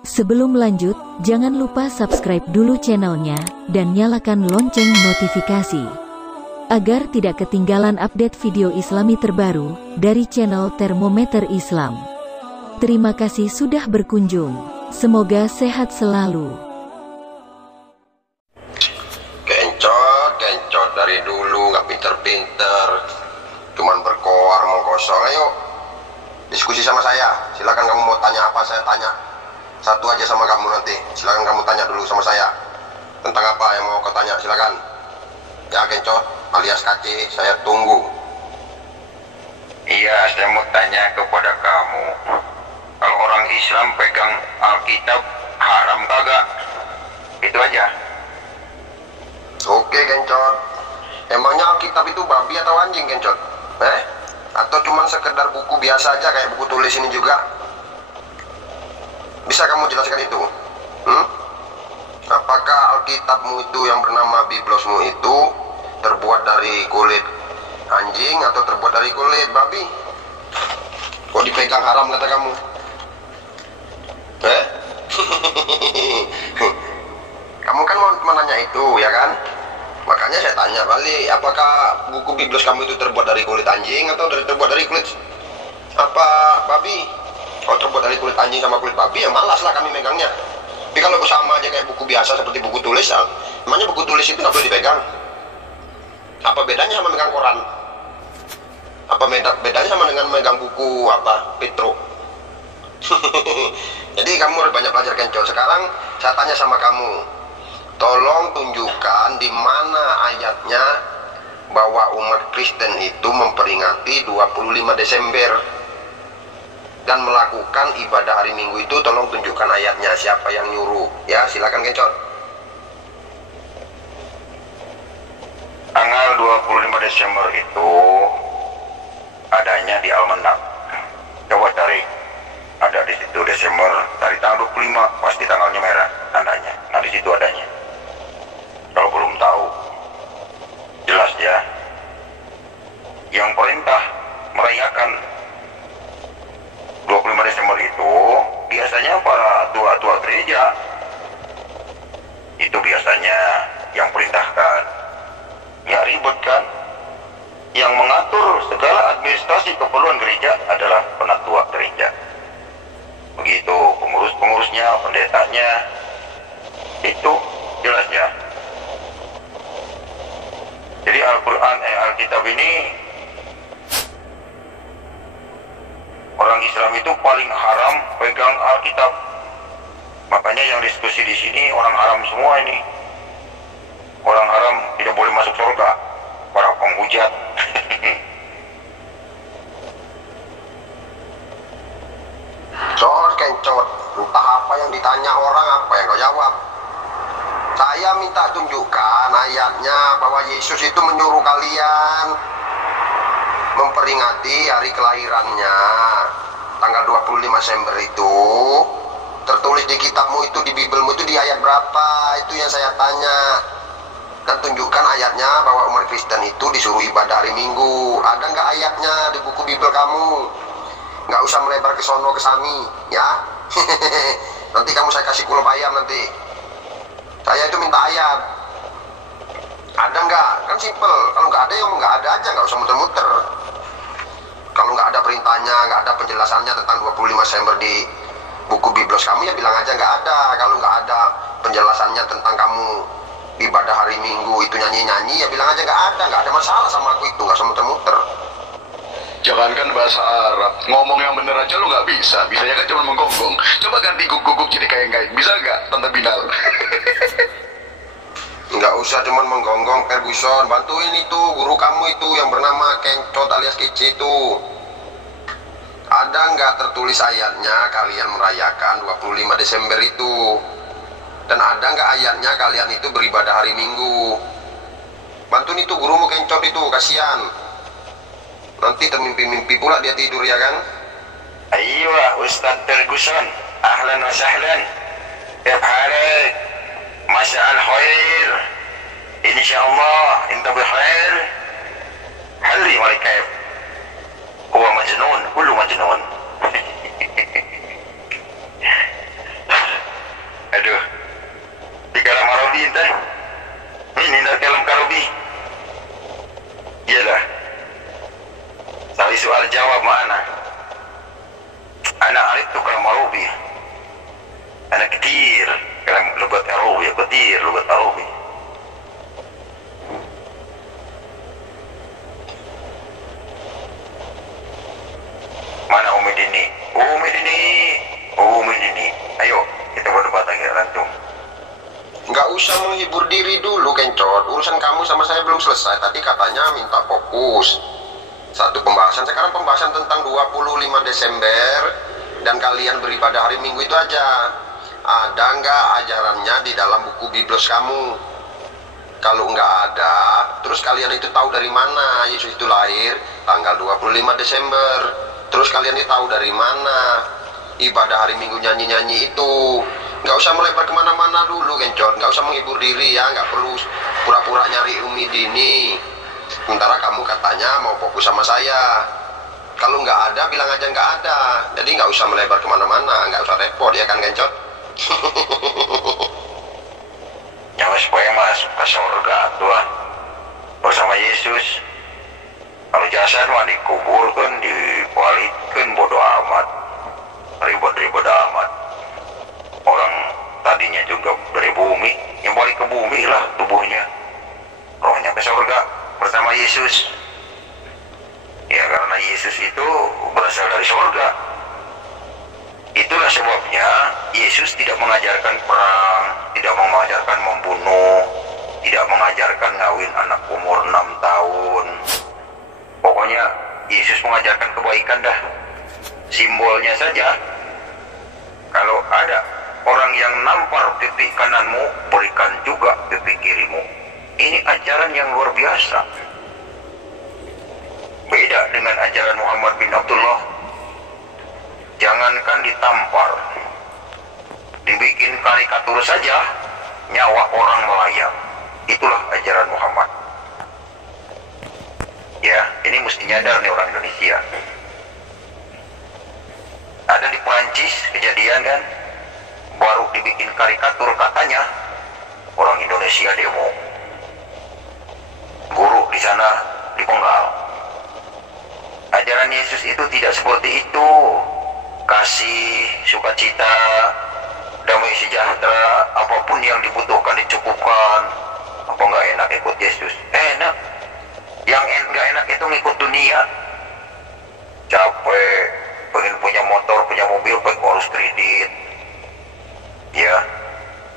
Sebelum lanjut, jangan lupa subscribe dulu channelnya, dan nyalakan lonceng notifikasi, agar tidak ketinggalan update video islami terbaru, dari channel Termometer Islam. Terima kasih sudah berkunjung, semoga sehat selalu. Kencot dari dulu nggak pinter-pinter, cuman berkoar mengkosong. Ayo diskusi sama saya, silakan kamu mau tanya apa saya tanya. Satu aja sama kamu nanti, silakan kamu tanya dulu sama saya. Tentang apa yang mau kau tanya, silakan. Ya Kencot alias KC, saya tunggu. Iya, saya mau tanya kepada kamu, kalau orang Islam pegang Alkitab haram kagak? Itu aja. Oke Kencot, emangnya Alkitab itu babi atau anjing Kencot? Atau cuma sekedar buku biasa aja kayak buku tulis ini juga? Bisa kamu jelaskan itu? Apakah Alkitabmu itu yang bernama Biblosmu itu terbuat dari kulit anjing atau terbuat dari kulit babi? Kok dipegang haram kata kamu? Kamu kan mau menanya itu, ya kan? Makanya saya tanya balik, apakah buku Biblos kamu itu terbuat dari kulit anjing atau terbuat dari kulit apa babi? Kalau terbuat dari kulit anjing sama kulit babi, ya malas lah kami megangnya. Tapi kalau sama aja kayak buku biasa seperti buku tulis, ya, emangnya buku tulis itu nggak boleh dipegang? Apa bedanya sama megang koran? Apa bedanya sama dengan megang buku apa Petro? Jadi kamu harus banyak belajar Kencot. Sekarang saya tanya sama kamu, tolong tunjukkan di mana ayatnya bahwa umat Kristen itu memperingati 25 Desember dan melakukan ibadah hari Minggu itu. Tolong tunjukkan ayatnya, siapa yang nyuruh. Ya silakan Kencot. Tanggal 25 Desember itu adanya di Almanak. Coba cari, ada di situ Desember dari tanggal 25, pasti tanggalnya merah tandanya. Nah di situ adanya. Kalau belum tahu, jelas ya. Yang perintah merayakan 25 Desember itu biasanya para tua-tua gereja. Itu biasanya yang perintahkan. Ya ribet kan? Yang mengatur segala administrasi keperluan gereja adalah penatua gereja. Begitu pengurus-pengurusnya, pendetanya, itu jelas ya. Jadi Al-Quran, Alkitab ini, orang Islam itu paling haram pegang Alkitab. Makanya yang diskusi di sini orang haram semua ini. Orang haram tidak boleh masuk surga, para penghujat. Kencot, entah apa yang ditanya orang, apa yang kau jawab. Saya minta tunjukkan ayatnya bahwa Yesus itu menyuruh kalian memperingati hari kelahirannya tanggal 25 Desember itu. Tertulis di kitabmu itu, di Bibelmu itu, di ayat berapa? Itu yang saya tanya. Dan tunjukkan ayatnya bahwa umat Kristen itu disuruh ibadah hari Minggu. Ada nggak ayatnya di buku Bibel kamu? Nggak usah melebar ke sono ke sami, ya. Nanti kamu saya kasih kulup ayam nanti. Saya itu minta ayat. Ada nggak? Kan simple. Kalau nggak ada, ya nggak ada aja, nggak usah muter-muter. Kalau nggak ada perintahnya, nggak ada penjelasannya tentang 25 Desember di buku Biblos kamu, ya bilang aja nggak ada. Kalau nggak ada penjelasannya tentang kamu ibadah hari Minggu itu nyanyi-nyanyi, ya bilang aja nggak ada masalah sama aku itu, nggak usah muter-muter. Jangankan bahasa Arab, ngomong yang bener aja lu nggak bisa. Bisanya kan cuma menggonggong. Coba ganti guguk-guguk jadi kayak bisa nggak, Tante Binal? Nggak usah cuman menggonggong, Ferguson. Bantuin itu guru kamu itu yang bernama Kencot alias Kece itu. Ada nggak tertulis ayatnya kalian merayakan 25 Desember itu? Dan ada nggak ayatnya kalian itu beribadah hari Minggu? Bantuin itu gurumu Kencot itu, kasihan. Nanti termimpi-mimpi pula dia tidur, ya kan? Ayo Ustaz Ferguson, ahlan wa sahlan. Kif halak? Masya khair. Insyaallah inta bikhair. Halli wa kayf. Huwa majnun, kullu majnun. Arabi. Anak ketir, kalam lugat Arabi, ketir lugat Arabi. Mana Umi Dini? Umi Dini, Umi Dini. Ayo kita berdebat lagi langsung. Nggak usah menghibur diri dulu, Kencot. Urusan kamu sama saya belum selesai. Tadi katanya minta fokus. Satu pembahasan, sekarang pembahasan tentang 25 Desember dan kalian beribadah hari Minggu itu aja. Ada nggak ajarannya di dalam buku Biblos kamu? Kalau nggak ada, terus kalian itu tahu dari mana Yesus itu lahir tanggal 25 Desember? Terus kalian itu tahu dari mana ibadah hari Minggu nyanyi-nyanyi itu? Nggak usah melebar kemana-mana dulu, Kencot. Nggak usah menghibur diri ya, nggak perlu pura-pura nyari Umi Dini. Sementara kamu katanya mau fokus sama saya. Kalau nggak ada, bilang aja nggak ada. Jadi nggak usah melebar kemana-mana, nggak usah repot ya kan, Kencot? Nyawa supaya masuk ke surga tuh bersama Yesus. Kalau jasad mah dikuburkan, dibalitkan, bodo amat, ribet-ribet amat. Orang tadinya juga dari bumi, yang balik ke bumi lah tubuhnya, rohnya ke surga bersama Yesus. Ya karena Yesus itu berasal dari surga. Itulah sebabnya Yesus tidak mengajarkan perang, tidak mengajarkan membunuh, tidak mengajarkan ngawin anak umur 6 tahun. Pokoknya Yesus mengajarkan kebaikan dah. Simbolnya saja, kalau ada orang yang nampar pipi kananmu, berikan juga pipi kirimu. Ini ajaran yang luar biasa. Beda dengan ajaran Muhammad bin Abdullah. Jangankan ditampar, dibikin karikatur saja, nyawa orang melayang. Itulah ajaran Muhammad. Ya, ini mesti nyadar nih orang Indonesia. Ada di Perancis kejadian kan, baru dibikin karikatur katanya orang Indonesia demo. Guru di sana dipenggal. Ajaran Yesus itu tidak seperti itu. Kasih, sukacita, damai sejahtera, apapun yang dibutuhkan dicukupkan. Apa nggak enak ikut Yesus? Enak. Yang nggak enak itu ngikut dunia. Capek, pengen punya motor, punya mobil, pengen harus kredit. Ya,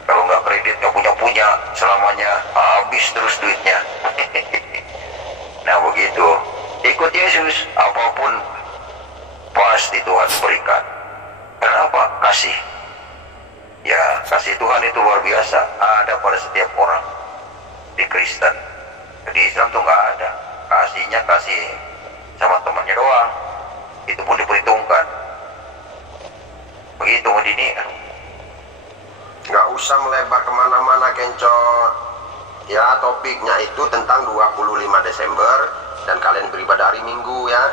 kalau nggak kredit nggak punya selamanya, habis terus duitnya. Nah begitu, ikut Yesus, apapun pasti Tuhan berikan. Kenapa? Kasih. Ya, kasih Tuhan itu luar biasa, ada pada setiap orang. Di Kristen, di Islam tuh nggak ada. Kasihnya kasih sama temannya doang, itu pun diperhitungkan. Begitu Dini. Nggak usah melebar kemana-mana, Kencot. Ya, topiknya itu tentang 25 Desember dan kalian beribadah hari Minggu ya.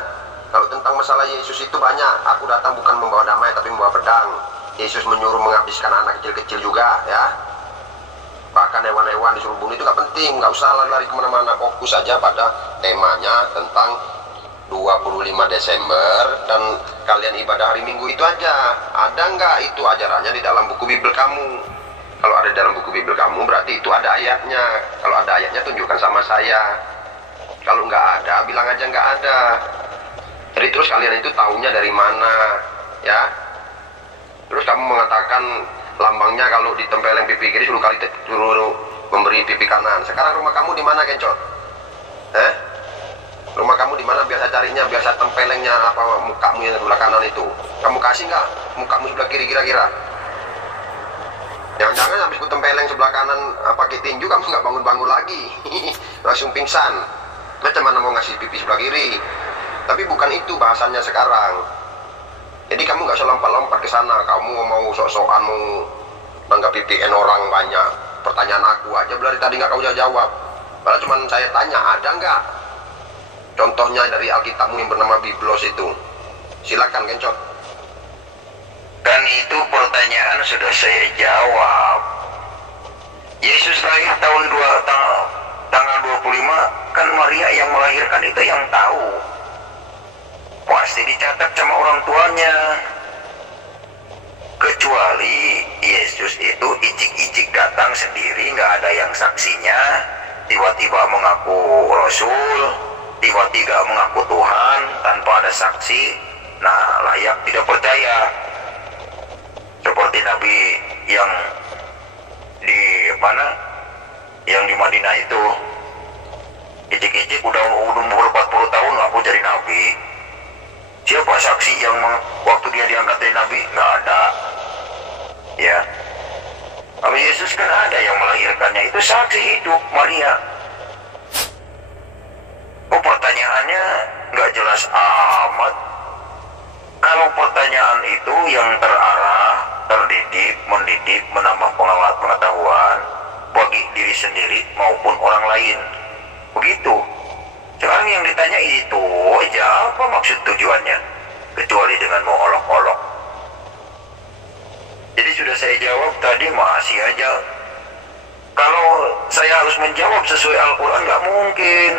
Kalau tentang masalah Yesus itu banyak. Aku datang bukan membawa damai tapi membawa pedang. Yesus menyuruh menghabiskan anak kecil-kecil juga ya. Bahkan hewan-hewan disuruh bunuh itu nggak penting. Nggak usah lari-lari kemana-mana. Fokus saja pada temanya tentang 25 Desember dan kalian ibadah hari Minggu itu aja. Ada nggak itu ajarannya di dalam buku Bible kamu? Kalau ada di dalam buku Bible kamu berarti itu ada ayatnya. Kalau ada ayatnya tunjukkan sama saya. Kalau nggak ada, bilang aja nggak ada. Jadi terus kalian itu tahunya dari mana ya? Terus kamu mengatakan lambangnya kalau ditempelin pipi kiri suruh memberi pipi kanan. Sekarang rumah kamu di mana, Kencot? Rumah kamu di mana? Biasa carinya, biasa tempelengnya apa mukamu yang sebelah kanan itu? Kamu kasih nggak mukamu sebelah kiri kira-kira? Jangan-jangan habis ku tempeleng sebelah kanan pakai tinju kamu nggak bangun-bangun lagi, langsung pingsan. Macam mana mau ngasih pipi sebelah kiri? Tapi bukan itu bahasannya sekarang. Jadi kamu nggak usah lompat-lompat ke sana. Kamu mau sok-sokan mau menanggapi PN orang banyak. Pertanyaan aku aja dari tadi nggak kau jawab. Padahal cuma saya tanya, ada nggak contohnya dari Alkitabmu yang bernama Biblos itu? Silakan, Kencot. Kan itu pertanyaan sudah saya jawab. Yesus lahir tanggal 25, kan Maria yang melahirkan itu yang tahu. Pasti dicatat sama orang tuanya. itu icik-icik datang sendiri, nggak ada yang saksinya, tiba-tiba mengaku Rasul, tiba-tiba mengaku Tuhan tanpa ada saksi. Nah, layak tidak percaya. Seperti Nabi yang di mana? Yang di Madinah itu, icik-icik udah umur 40 tahun ngaku jadi Nabi. Siapa saksi yang waktu dia diangkat jadi Nabi? Nggak ada. Ya, Nabi Yesus kan ada yang melahirkannya, itu saksi hidup Maria. Oh, pertanyaannya nggak jelas amat. Kalau pertanyaan itu yang terarah, terdidik, mendidik, menambah pengetahuan bagi diri sendiri maupun orang lain, begitu. Sekarang yang ditanya itu aja, apa maksud tujuannya? Kecuali dengan mau olok-olok. Jadi sudah saya jawab tadi, masih aja. Kalau saya harus menjawab sesuai Al-Quran, nggak mungkin.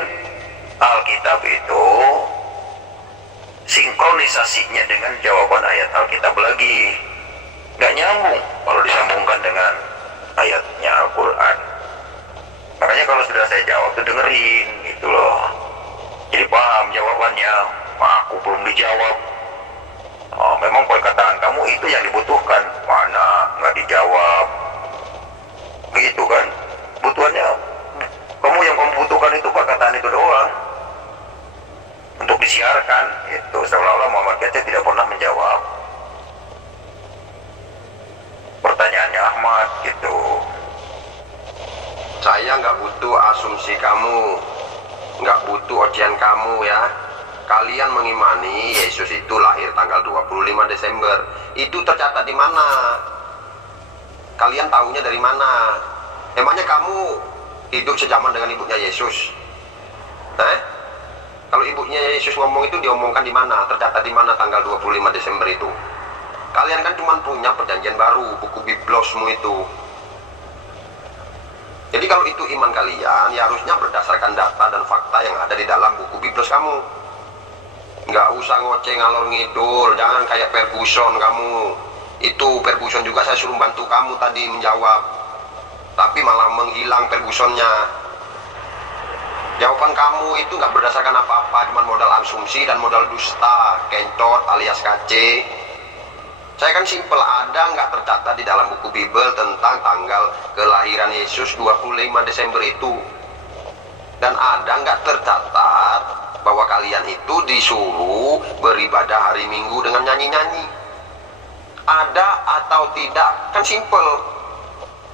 Alkitab itu sinkronisasinya dengan jawaban ayat Alkitab lagi. Nggak nyambung kalau disambungkan dengan ayatnya Al-Quran. Makanya kalau sudah saya jawab tuh dengerin gitu loh. Jadi paham jawabannya. Aku belum dijawab. Oh, memang perkataan kamu itu yang dibutuhkan. Mana nggak dijawab. Gitu kan. Butuhannya kamu yang kamu butuhkan itu perkataan itu doang. Untuk disiarkan itu seolah-olah Muhammad Kece tidak pernah menjawab pertanyaannya Ahmad gitu. Saya nggak butuh asumsi kamu, nggak butuh ocehan kamu ya. Kalian mengimani Yesus itu lahir tanggal 25 Desember. Itu tercatat di mana? Kalian tahunya dari mana? Emangnya kamu hidup sejaman dengan ibunya Yesus? Kalau ibunya Yesus ngomong itu diomongkan di mana? Tercatat di mana tanggal 25 Desember itu? Kalian kan cuma punya perjanjian baru, buku Biblosmu itu. Jadi kalau itu iman kalian, ya harusnya berdasarkan data dan fakta yang ada di dalam buku Biblos kamu. Nggak usah ngoceh ngalor ngidul, jangan kayak Ferguson kamu. Itu Ferguson juga saya suruh bantu kamu tadi menjawab, tapi malah menghilang Fergusonnya. Jawaban kamu itu nggak berdasarkan apa-apa, cuma modal asumsi dan modal dusta, kencot alias KC. Saya kan simpel, ada nggak tercatat di dalam buku Bible tentang tanggal kelahiran Yesus 25 Desember itu? Dan ada nggak tercatat bahwa kalian itu disuruh beribadah hari Minggu dengan nyanyi-nyanyi? Ada atau tidak? Kan simpel.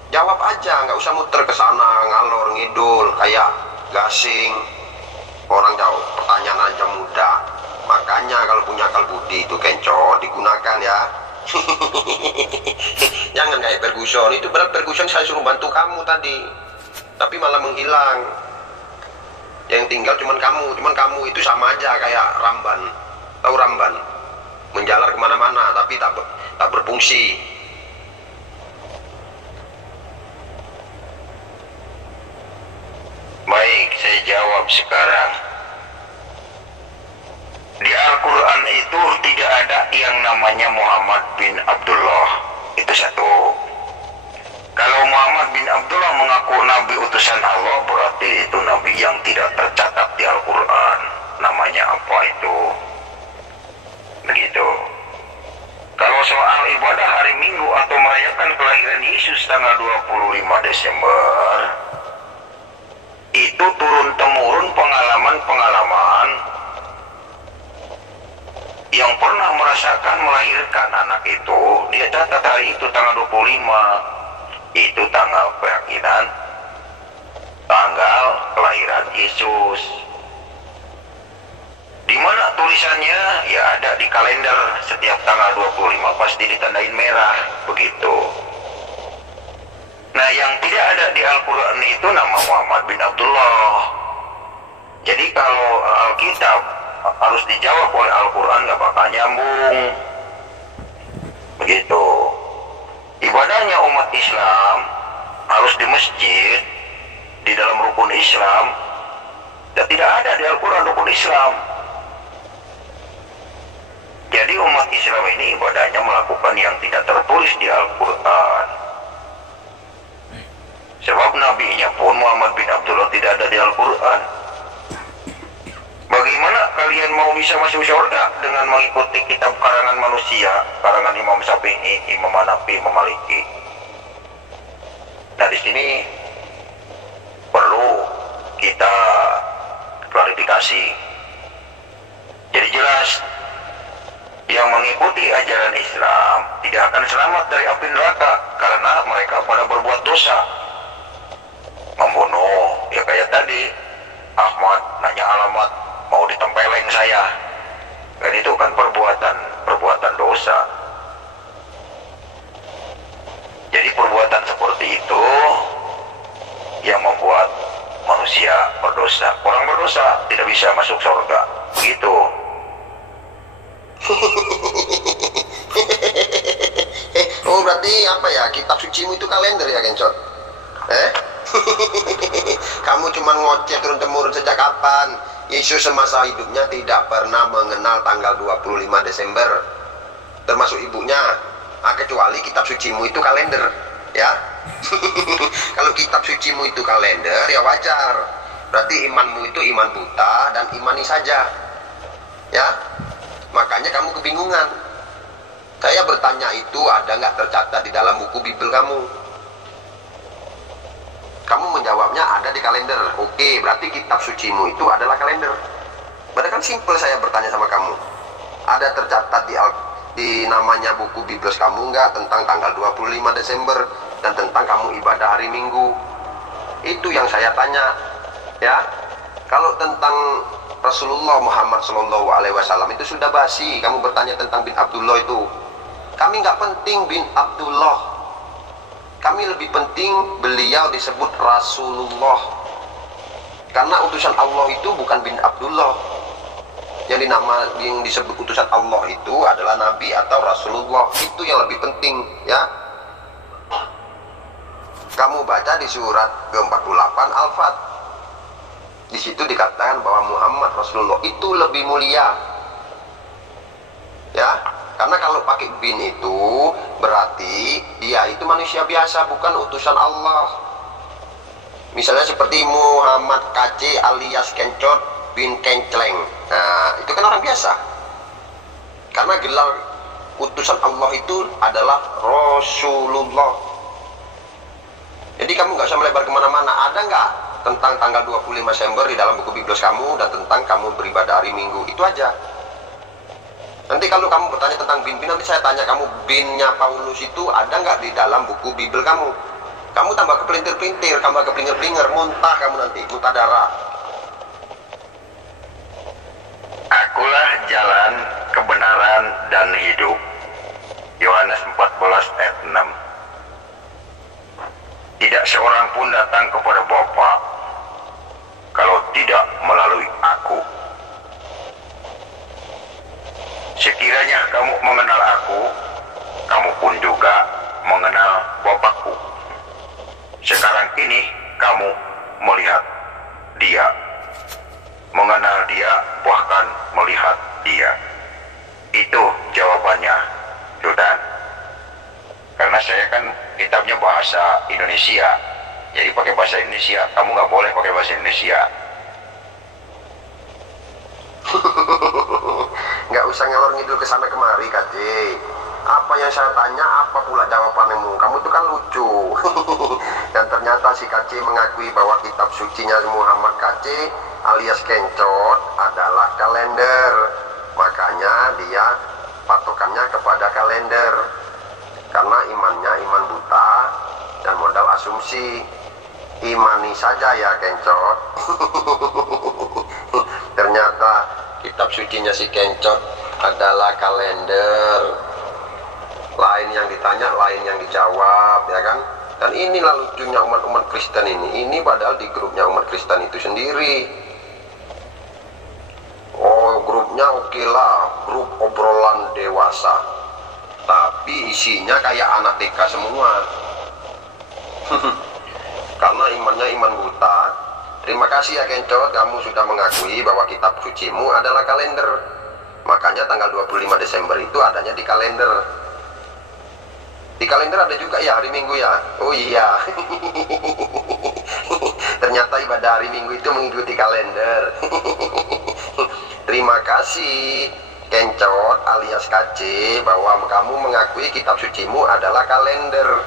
Jawab aja, nggak usah muter ke sana ngalor ngidul kayak gasing. Orang jawab pertanyaan aja mudah. Makanya kalau punya akal budi itu kencot digunakan ya. Jangan kayak Ferguson. Itu berat Ferguson saya suruh bantu kamu tadi, tapi malah menghilang. Yang tinggal cuman kamu itu sama aja kayak Ramban. Tahu Ramban? Menjalar kemana-mana tapi tak berfungsi. Baik, saya jawab sekarang. Di Al-Quran itu tidak ada yang namanya Muhammad bin Abdullah. Itu satu. Kalau Muhammad bin Abdullah mengaku Nabi utusan Allah, berarti itu Nabi yang tidak tercatat di Al-Quran. Namanya apa itu? Begitu. Kalau soal ibadah hari Minggu atau merayakan kelahiran Yesus tanggal 25 Desember, itu turun-temurun pengalaman-pengalaman yang pernah merasakan melahirkan anak itu. Dia catat hari itu tanggal 25. Itu tanggal keyakinan, tanggal kelahiran Yesus. Di mana tulisannya? Ya ada di kalender, setiap tanggal 25 pasti ditandain merah, begitu. Nah, yang tidak ada di Al-Quran itu nama Muhammad bin Abdullah. Jadi kalau Alkitab harus dijawab oleh Al-Quran, nggak bakal nyambung. Begitu. Ibadahnya umat Islam harus di masjid, di dalam rukun Islam, dan tidak ada di Al-Quran rukun Islam. Jadi umat Islam ini ibadahnya melakukan yang tidak tertulis di Al-Quran. kalimatullah tidak ada di Al-Quran. Bagaimana kalian mau bisa masuk surga dengan mengikuti kitab karangan manusia, karangan Imam Syafi'i, Imam Hanafi, Imam Maliki? Nah, di sini perlu kita klarifikasi. Jadi jelas, yang mengikuti ajaran Islam tidak akan selamat dari api neraka karena mereka pada berbuat dosa. Membunuh, ya kayak tadi Ahmad nanya alamat, mau ditempeleng saya, kan itu kan perbuatan dosa. Jadi perbuatan seperti itu yang membuat manusia berdosa. Orang berdosa tidak bisa masuk surga, begitu. Oh, berarti apa ya, kitab sucimu itu kalender ya, Kencot? Kamu cuma ngoceh turun-temurun sejak kapan? Yesus semasa hidupnya tidak pernah mengenal tanggal 25 Desember, termasuk ibunya. Kecuali kitab sucimu itu kalender, ya. Kalau kitab sucimu itu kalender, ya wajar. Berarti imanmu itu iman buta dan imani saja, ya. Makanya kamu kebingungan. Saya bertanya itu ada nggak tercatat di dalam buku Bible kamu? Kamu menjawabnya ada di kalender. Oke, berarti kitab sucimu itu adalah kalender. Padahal kan simple saya bertanya sama kamu. Ada tercatat di namanya buku Bible kamu nggak tentang tanggal 25 Desember dan tentang kamu ibadah hari Minggu? Itu yang saya tanya, ya. Kalau tentang Rasulullah Muhammad SAW itu sudah basi. Kamu bertanya tentang bin Abdullah itu. Kami nggak penting bin Abdullah. Kami lebih penting beliau disebut Rasulullah. Karena utusan Allah itu bukan bin Abdullah. Yang disebut utusan Allah itu adalah Nabi atau Rasulullah. Itu yang lebih penting, ya. Kamu baca di surat ke-48 Al-Fat. Di situ dikatakan bahwa Muhammad Rasulullah itu lebih mulia, ya. Karena kalau pakai bin itu berarti dia itu manusia biasa, bukan utusan Allah. Misalnya seperti Muhammad KC alias Kencot bin Kencleng. Nah, itu kan orang biasa. Karena gelar utusan Allah itu adalah Rasulullah. Jadi kamu nggak usah melebar kemana-mana. Ada nggak tentang tanggal 25 Desember di dalam buku Biblos kamu dan tentang kamu beribadah hari Minggu? Itu aja. Nanti kalau kamu bertanya tentang bin, nanti saya tanya kamu, binnya Paulus itu ada nggak di dalam buku Bible kamu? Kamu tambah kepelintir-pelintir, tambah keblinger-blinger, muntah kamu nanti, muntah darah. Akulah jalan, kebenaran, dan hidup. Yohanes 14 ayat 6. Tidak seorang pun datang kepada Bapa kalau tidak melalui aku. Sekiranya kamu mengenal aku, kamu pun juga mengenal Bapakku. Sekarang ini kamu melihat dia, mengenal dia, bahkan melihat dia. Itu jawabannya, Sultan. Karena saya kan kitabnya bahasa Indonesia, jadi pakai bahasa Indonesia. Kamu nggak boleh pakai bahasa Indonesia. Nggak usah ngalor ngidul ke sana kemari, KC. Apa yang saya tanya, apa pula jawabanmu? Kamu itu kan lucu. Dan ternyata si KC mengakui bahwa kitab sucinya Muhammad KC alias Kencot adalah kalender. Makanya dia patokannya kepada kalender. Karena imannya iman buta dan modal asumsi. Imani saja ya, Kencot. Ternyata kitab sucinya si Kencot adalah kalender. Lain yang ditanya, lain yang dijawab, ya kan? Dan inilah lucunya umat-umat Kristen ini. Ini padahal di grupnya umat Kristen itu sendiri. Oh, grupnya oke lah, grup obrolan dewasa. Tapi isinya kayak anak TK semua. Karena imannya iman buta. Terima kasih ya Kencot, kamu sudah mengakui bahwa kitab sucimu adalah kalender. Makanya tanggal 25 Desember itu adanya di kalender. Di kalender ada juga ya hari Minggu ya? Oh iya. Ternyata ibadah hari Minggu itu mengikuti kalender. Terima kasih Kencot alias KC bahwa kamu mengakui kitab sucimu adalah kalender.